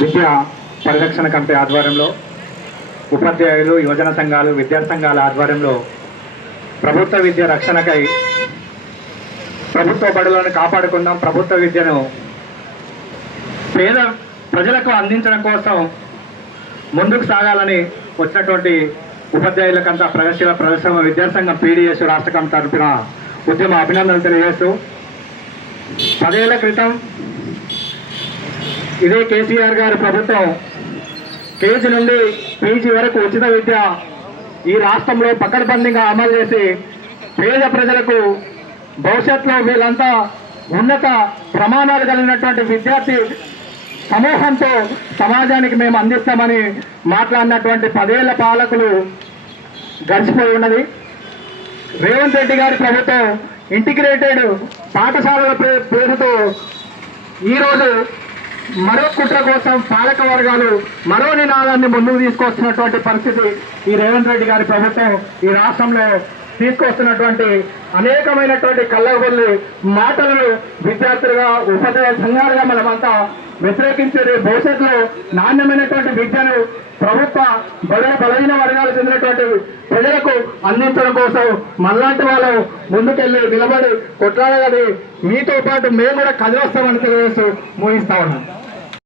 విద్యా పరిరక్షణ కమిటీ ఆధ్వర్యంలో ఉపాధ్యాయులు యువజన సంఘాలు విద్యార్థి సంఘాల ఆధ్వర్యంలో ప్రభుత్వ విద్య రక్షణకై ప్రభుత్వ బడులను కాపాడుకుందాం. ప్రభుత్వ విద్యను పేద ప్రజలకు అందించడం కోసం ముందుకు సాగాలని వచ్చినటువంటి ఉపాధ్యాయులకంతా ప్రగతిశీల ప్రదర్శన విద్యాసంఘం సంఘం పీడిఎస్ రాష్ట్ర కమిటీ తరపున ఉద్యమ అభినందనలు తెలియజేస్తూ పదేళ్ళ క్రితం ఇదే కేసీఆర్ గారి ప్రభుత్వం. కేజీ నుండి పీజీ వరకు ఉచిత విద్య ఈ రాష్ట్రంలో పకడ్బందీగా అమలు చేసి పేద ప్రజలకు భవిష్యత్తులో వీళ్ళంతా ఉన్నత ప్రమాణాలు కలిగినటువంటి విద్యార్థి సమూహంతో సమాజానికి మేము అందిస్తామని మాట్లాడినటువంటి పదేళ్ళ పాలకులు గడిచిపోయి ఉన్నది. రేవంత్ రెడ్డి గారి ప్రభుత్వం ఇంటిగ్రేటెడ్ పాఠశాలల పేరుతో ఈరోజు మరో కుట్ర కోసం పాలక వర్గాలు మరో నినాదాన్ని ముందుకు తీసుకొస్తున్నటువంటి పరిస్థితి ఈ రేవంత్ రెడ్డి గారి ప్రభుత్వం ఈ రాష్ట్రంలో తీసుకొస్తున్నటువంటి అనేకమైనటువంటి కళ్ళగొల్లి మాటలను విద్యార్థులుగా ఉపాధ్యాయ సంఘాలుగా మనమంతా వ్యతిరేకించేది భవిష్యత్తులో నాణ్యమైనటువంటి విద్యను ప్రభుత్వ బడుల బలహీన వర్గాలు చెందినటువంటి ప్రజలకు అందించడం కోసం మనలాంటి వాళ్ళు ముందుకెళ్ళి నిలబడి కొట్లాడగలి మీతో పాటు మేము కూడా కదిలిస్తామని తెలియజేస్తూ ముగిస్తా ఉన్నాం